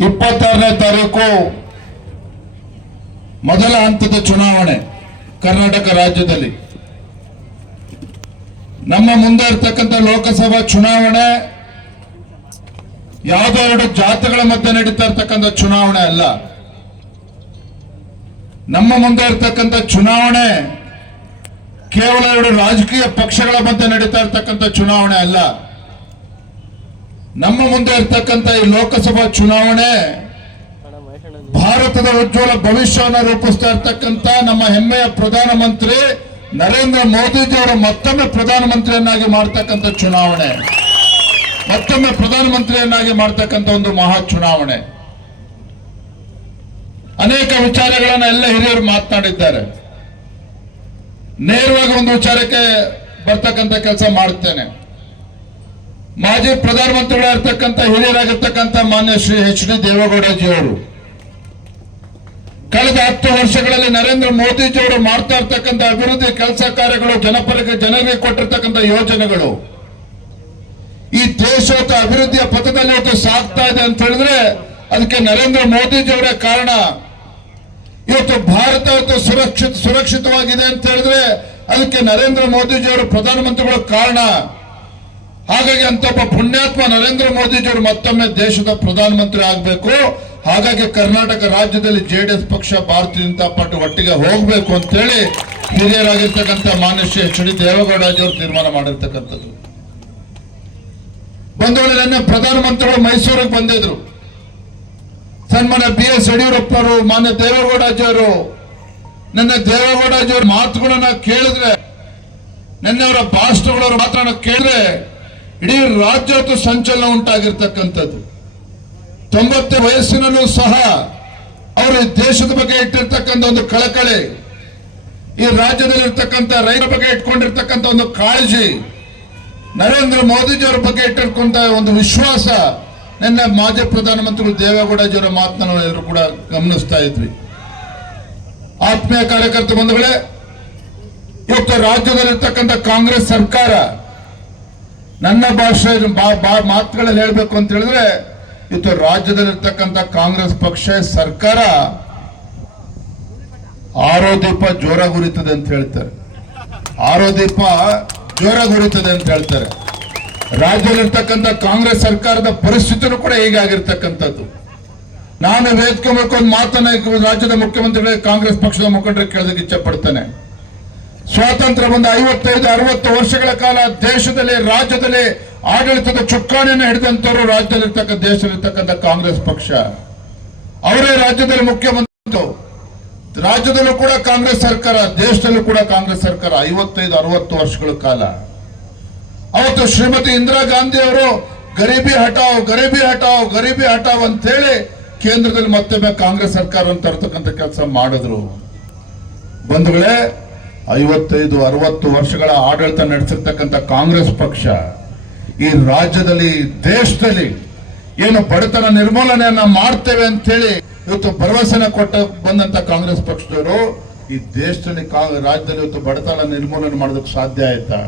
26ನೇ ತಾರೀಕು ಮೊದಲ ಹಂತದ ಚುನಾವಣೆ ಕರ್ನಾಟಕ ರಾಜ್ಯದಲ್ಲಿ. ನಮ್ಮ ಮುಂದೆ ಇರತಕ್ಕಂಥ ಲೋಕಸಭಾ ಚುನಾವಣೆ ಯಾವುದೋ ಎರಡು ಜಾತಿಗಳ ಮಧ್ಯೆ ನಡೀತಾ ಇರತಕ್ಕಂಥ ಚುನಾವಣೆ ಅಲ್ಲ. ನಮ್ಮ ಮುಂದೆ ಇರತಕ್ಕಂಥ ಚುನಾವಣೆ ಕೇವಲ ಎರಡು ರಾಜಕೀಯ ಪಕ್ಷಗಳ ಮಧ್ಯೆ ನಡೀತಾ ಇರತಕ್ಕಂಥ ಚುನಾವಣೆ ಅಲ್ಲ. ನಮ್ಮ ಮುಂದೆ ಇರತಕ್ಕಂಥ ಈ ಲೋಕಸಭಾ ಚುನಾವಣೆ ಭಾರತದ ಉಜ್ವಲ ಭವಿಷ್ಯವನ್ನು ರೂಪಿಸ್ತಾ ಇರತಕ್ಕಂಥ ನಮ್ಮ ಹೆಮ್ಮೆಯ ಪ್ರಧಾನಮಂತ್ರಿ ನರೇಂದ್ರ ಮೋದಿಜಿಯವರು ಮತ್ತೊಮ್ಮೆ ಪ್ರಧಾನಮಂತ್ರಿಯನ್ನಾಗಿ ಮಾಡ್ತಕ್ಕಂಥ ಚುನಾವಣೆ, ಮತ್ತೊಮ್ಮೆ ಪ್ರಧಾನಮಂತ್ರಿಯನ್ನಾಗಿ ಮಾಡ್ತಕ್ಕಂಥ ಒಂದು ಮಹಾ ಚುನಾವಣೆ. ಅನೇಕ ವಿಚಾರಗಳನ್ನ ಎಲ್ಲ ಹಿರಿಯರು ಮಾತನಾಡಿದ್ದಾರೆ. ನೇರವಾಗಿ ಒಂದು ವಿಚಾರಕ್ಕೆ ಬರ್ತಕ್ಕಂಥ ಕೆಲಸ ಮಾಡುತ್ತೇನೆ. ಮಾಜಿ ಪ್ರಧಾನಮಂತ್ರಿಗಳಾಗಿರ್ತಕ್ಕಂಥ ಹಿರಿಯರಾಗಿರ್ತಕ್ಕಂಥ ಮಾನ್ಯ ಶ್ರೀ ಎಚ್.ಡಿ. ದೇವೇಗೌಡಜಿಯವರು ಕಳೆದ 10 ವರ್ಷಗಳಲ್ಲಿ ನರೇಂದ್ರ ಮೋದಿಜಿಯವರು ಮಾಡ್ತಾ ಇರ್ತಕ್ಕಂಥ ಅಭಿವೃದ್ಧಿ ಕೆಲಸ ಕಾರ್ಯಗಳು, ಜನರಿಗೆ ಕೊಟ್ಟಿರ್ತಕ್ಕಂಥ ಯೋಜನೆಗಳು ಈ ದೇಶದ ಅಭಿವೃದ್ಧಿಯ ಪಥದಲ್ಲಿ ಇವತ್ತು ಸಾಗ್ತಾ ಇದೆ ಅಂತ ಹೇಳಿದ್ರೆ ಅದಕ್ಕೆ ನರೇಂದ್ರ ಮೋದಿಜಿಯವರೇ ಕಾರಣ. ಇವತ್ತು ಭಾರತ ಸುರಕ್ಷಿತವಾಗಿದೆ ಅಂತ ಹೇಳಿದ್ರೆ ಅದಕ್ಕೆ ನರೇಂದ್ರ ಮೋದಿಜಿಯವರು ಪ್ರಧಾನಮಂತ್ರಿಗಳು ಕಾರಣ. ಹಾಗಾಗಿ ಅಂತ ಒಬ್ಬ ಪುಣ್ಯಾತ್ಮ ನರೇಂದ್ರ ಮೋದಿಜಿಯವರು ಮತ್ತೊಮ್ಮೆ ದೇಶದ ಪ್ರಧಾನಮಂತ್ರಿ ಆಗಬೇಕು. ಹಾಗಾಗಿ ಕರ್ನಾಟಕ ರಾಜ್ಯದಲ್ಲಿ ಜೆಡಿಎಸ್ ಪಕ್ಷ, ಭಾರತೀಯ ಜನತಾ ಪಾರ್ಟಿ ಒಟ್ಟಿಗೆ ಹೋಗಬೇಕು ಅಂತ ಹೇಳಿ ಹಿರಿಯರಾಗಿರ್ತಕ್ಕಂಥ ಮಾನ್ಯ ಶ್ರೀ ಎಚ್.ಡಿ. ದೇವೇಗೌಡಜಿಯವರು ತೀರ್ಮಾನ ಮಾಡಿರ್ತಕ್ಕಂಥದ್ದು. ಬಂಧುಗಳೇ, ನಿನ್ನೆ ಪ್ರಧಾನಮಂತ್ರಿಗಳು ಮೈಸೂರಿಗೆ ಬಂದಿದ್ರು. ಸನ್ಮಾನ್ಯ ಬಿ.ಎಸ್. ಯಡಿಯೂರಪ್ಪನವರು, ಮಾನ್ಯ ದೇವೇಗೌಡಜಿಯವರು, ನಿನ್ನೆ ದೇವೇಗೌಡಜಿಯವರ ಮಾತುಗಳನ್ನ ಕೇಳಿದ್ರೆ, ನಿನ್ನೆ ಅವರ ಭಾಷಣಗಳ ಮಾತನ್ನ ಕೇಳಿದ್ರೆ ಇಡೀ ರಾಜ್ಯಕ್ಕೂ ಸಂಚಲನ ಉಂಟಾಗಿರ್ತಕ್ಕಂಥದ್ದು. 90 ವಯಸ್ಸಿನಲ್ಲೂ ಸಹ ಅವರು ದೇಶದ ಬಗ್ಗೆ ಇಟ್ಟಿರ್ತಕ್ಕಂಥ ಒಂದು ಕಳಕಳಿ, ಈ ರಾಜ್ಯದಲ್ಲಿರ್ತಕ್ಕಂಥ ರೈತರ ಬಗ್ಗೆ ಇಟ್ಕೊಂಡಿರ್ತಕ್ಕಂಥ ಒಂದು ಕಾಳಜಿ, ನರೇಂದ್ರ ಮೋದಿಜಿಯವರ ಬಗ್ಗೆ ಇಟ್ಟಿರ್ತಕ್ಕಂಥ ಒಂದು ವಿಶ್ವಾಸ ನಿನ್ನೆ ಮಾಜಿ ಪ್ರಧಾನಮಂತ್ರಿಗಳು ದೇವೇಗೌಡಜಿಯವರ ಮಾತನ್ನು ಎಲ್ಲರೂ ಕೂಡ ಗಮನಿಸ್ತಾ ಇದ್ವಿ. ಆತ್ಮೀಯ ಕಾರ್ಯಕರ್ತ ಬಂಧುಗಳೇ, ಇವತ್ತು ರಾಜ್ಯದಲ್ಲಿರ್ತಕ್ಕಂಥ ಕಾಂಗ್ರೆಸ್ ಸರ್ಕಾರ, ನನ್ನ ಭಾಷೆ ಮಾತುಗಳಲ್ಲಿ ಹೇಳಬೇಕು ಅಂತ ಹೇಳಿದ್ರೆ, ಇವತ್ತು ರಾಜ್ಯದಲ್ಲಿರ್ತಕ್ಕಂಥ ಕಾಂಗ್ರೆಸ್ ಪಕ್ಷ ಸರ್ಕಾರ ಆರೋದೀಪ ಜೋರಾಗಿ ಉರಿತದೆ ಅಂತ ಹೇಳ್ತಾರೆ. ಆರೋದೀಪ ಜೋರಾಗಿ ಉರಿತದೆ ಅಂತ ಹೇಳ್ತಾರೆ. ರಾಜ್ಯದಲ್ಲಿರ್ತಕ್ಕಂಥ ಕಾಂಗ್ರೆಸ್ ಸರ್ಕಾರದ ಪರಿಸ್ಥಿತಿನೂ ಕೂಡ ಹೀಗಾಗಿರ್ತಕ್ಕಂಥದ್ದು. ನಾನು ವೇದಿಕೆ ಮೂಲಕ ಒಂದು ಮಾತನ್ನ ರಾಜ್ಯದ ಮುಖ್ಯಮಂತ್ರಿಗಳಿಗೆ, ಕಾಂಗ್ರೆಸ್ ಪಕ್ಷದ ಮುಖಂಡರಿಗೆ ಕೇಳೋದಕ್ಕೆ ಇಚ್ಛೆ ಪಡ್ತೇನೆ. ಸ್ವಾತಂತ್ರ್ಯ ಬಂದ 55-60 ವರ್ಷಗಳ ಕಾಲ ದೇಶದಲ್ಲಿ, ರಾಜ್ಯದಲ್ಲಿ ಆಡಳಿತದ ಚುಕ್ಕಾಣಿಯನ್ನು ಹಿಡಿದಂತವರು ದೇಶದಲ್ಲಿರ್ತಕ್ಕಂಥ ಕಾಂಗ್ರೆಸ್ ಪಕ್ಷ. ಅವರೇ ರಾಜ್ಯದಲ್ಲಿ ಮುಖ್ಯಮಂತ್ರಿ, ರಾಜ್ಯದಲ್ಲೂ ಕೂಡ ಕಾಂಗ್ರೆಸ್ ಸರ್ಕಾರ, ದೇಶದಲ್ಲೂ ಕೂಡ ಕಾಂಗ್ರೆಸ್ ಸರ್ಕಾರ 55-60 ವರ್ಷಗಳ ಕಾಲ. ಅವತ್ತು ಶ್ರೀಮತಿ ಇಂದಿರಾ ಗಾಂಧಿ ಅವರು ಗರೀಬಿ ಹಟಾವ್, ಗರೀಬಿ ಹಟಾವ್, ಗರೀಬಿ ಹಟಾವ್ ಅಂತ ಹೇಳಿ ಕೇಂದ್ರದಲ್ಲಿ ಮತ್ತೊಮ್ಮೆ ಕಾಂಗ್ರೆಸ್ ಸರ್ಕಾರವನ್ನು ತರತಕ್ಕಂಥ ಕೆಲಸ ಮಾಡಿದ್ರು. ಬಂಧುಗಳೇ, 55-60 ವರ್ಷಗಳ ಆಡಳಿತ ನಡೆಸಿರ್ತಕ್ಕಂಥ ಕಾಂಗ್ರೆಸ್ ಪಕ್ಷ ಈ ರಾಜ್ಯದಲ್ಲಿ, ದೇಶದಲ್ಲಿ ಏನು ಬಡತನ ನಿರ್ಮೂಲನೆಯನ್ನ ಮಾಡ್ತೇವೆ ಅಂತ ಹೇಳಿ ಇವತ್ತು ಭರವಸೆನ ಕೊಟ್ಟ ಬಂದಂತ ಕಾಂಗ್ರೆಸ್ ಪಕ್ಷದವರು ಈ ದೇಶದಲ್ಲಿ, ರಾಜ್ಯದಲ್ಲಿ ಇವತ್ತು ಬಡತನ ನಿರ್ಮೂಲನೆ ಮಾಡೋದಕ್ಕೆ ಸಾಧ್ಯ ಆಯ್ತಾ?